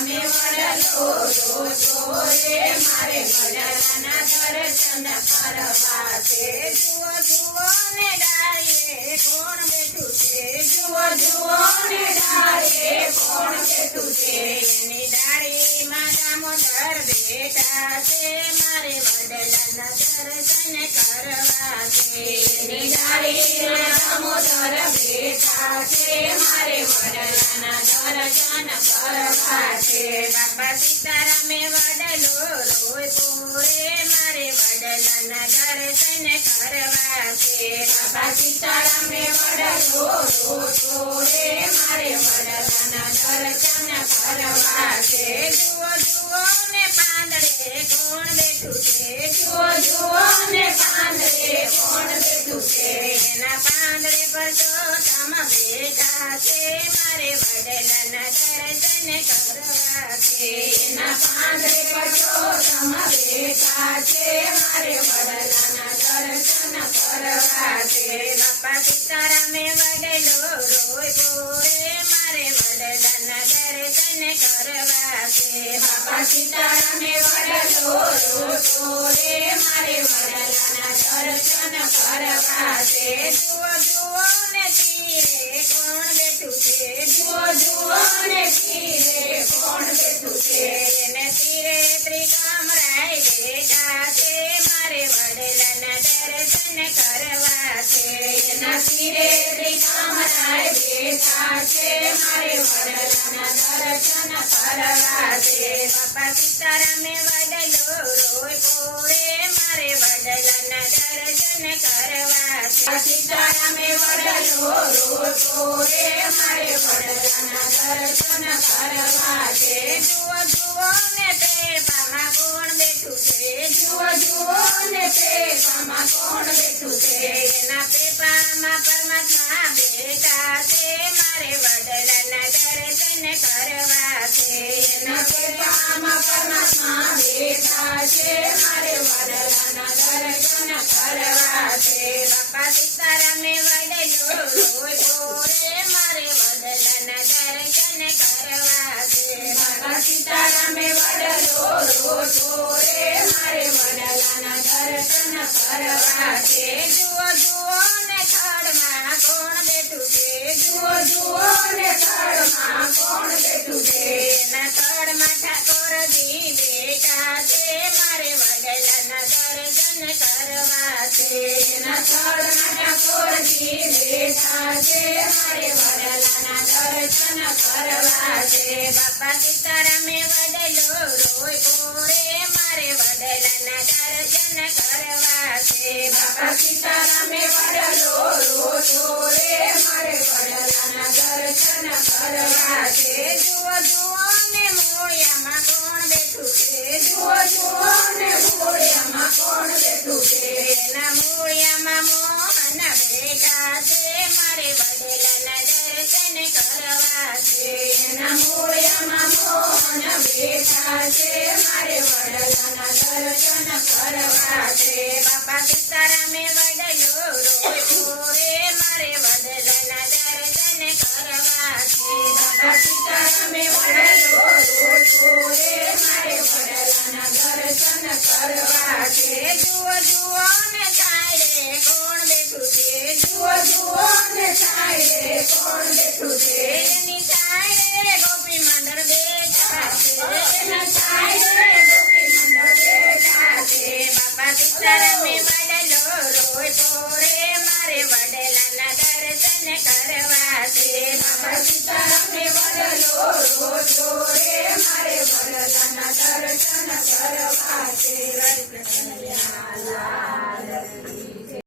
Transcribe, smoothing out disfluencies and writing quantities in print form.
સીતારામે વડલો રોજો રે મારે વડલાના દર્શન કરવા છે જુઓ જુઓ ને ડાળીએ કોણ બેઠું છે જુઓ જુઓ ને ડાળીએ કોણ બેઠું છે એની ડાળીમાં દામોદર બેઠા છે મારે વડલાના દર્શન કરવા છે એની ડાળીમાં દામોદર બેઠા છે મારે વડલાના દર્શન કરવા છે બાપા સીતારામે વડલો રોજો રે મારે વડલાના દર્શન કરવા છે બાપા સીતારામે વડલો રોજો રે મારે વડલાના દર્શન કરવા છે જુઓ જુઓ ને પાંદડે કોણ બેઠું છે જુઓ જુઓ ને પાંદડે કોણ બેઠું છે એના પાંદડે પર ચોથમ બેઠા છે મારે વડલાના દર્શન કરવા છે એના પાંદડે પર ચોથમ બેઠા છે મારે વડલાના દર્શન કરવા છે બાપા સીતારામે વડલો રોજો રે મારે વડલાના દર્શન કરવા છે બાપા સીતારામે વડલો રોજો રે મારે વડલાના દર્શન કરવા છે જુઓ જુઓ ને તીરે કોણ બેઠું છે જુઓ જુઓ ને તીરે કોણ બેઠું છે એને તીરે ત્રિકમરાય બેઠા છે મારે વડલાના દર્શન કરવા છે એના તીરે ત્રિકમરાય બેઠા છે મારે વડલાના દર્શન કરવા છે બાપા સીતારામે વડલો રોજો રે મારે વડલાના દર્શન કરવા છે સીતારામે વડલો રોજો રે મારે વડલાના દર્શન કરવા છે જુઓ જુઓ ને પેપામાં કોણ બેઠું છે જુઓ જુઓ ને પેપામાં કોણ બેઠું છે એના પેપામાં પરમાત્મા બેઠા છે મારે વડલાના દર્શન કરવા છે એના પેપામાં પરમાત્મા બેઠા છે મારે વડલાના દર્શન કરવા છે બાપા સીતારામે વડલો રોજો રે મારે વડલાના દર્શન કરવા છે બાપા સીતારામે વડલો રોજો રે મારે વડલાના દર્શન કરવા છે જુઓ જુઓ ને થડમાં કોણ બેઠું છે જુઓ જુઓ ને થડમાં કોણ બેઠું છે એના થડમાં ઠાકોરજી બેઠા છે મારે વડલાના દર્શન કરવા છે એના થડમાં ઠાકોરજી બેઠા છે મારે વડલાના દર્શન કરવા છે બાપા સીતારામે વડલો રોજો રે મારે વડલાના દર્શન કરવા છે બાપા સીતારામે વડલો રોજો રે મારે વડલાના દર્શન કરવા છે જુઓ જુઓ ને મોળિયામાં કોણ બેઠું છે જુઓ જુઓ ને મોળિયામાં કોણ બેઠું છે એના મોળિયામાં મોહન બેઠા છે મારે વડલાના દર્શન કરવા છે એના મોળિયામાં મોહન બેઠા છે મારે વડલાના દર્શન કરવા છે બાપા સીતારામે વડલો રોજો રે મારે વડલાના દર્શન કરવા છે બાપા સીતારામે વડલો રોજો રે મારે વડલાના દર્શન કરવા છે જુઓ જુઓ ને છાંયડે કોણ બેઠું છે જુઓ જુઓ ને છાંયડે કોણ બેઠું છે એની છાંયડે ગોપી મંડળ બેઠા છે એના છાંયડે ગોપી મંડળ બેઠા છે બાપા સીતારામે વડલો રોજો રે મારે વડલાના દર્શન કરવા છે બાપા સીતારામે વડલો રોજો રે મારે વડલાના દર્શન કરવા છે.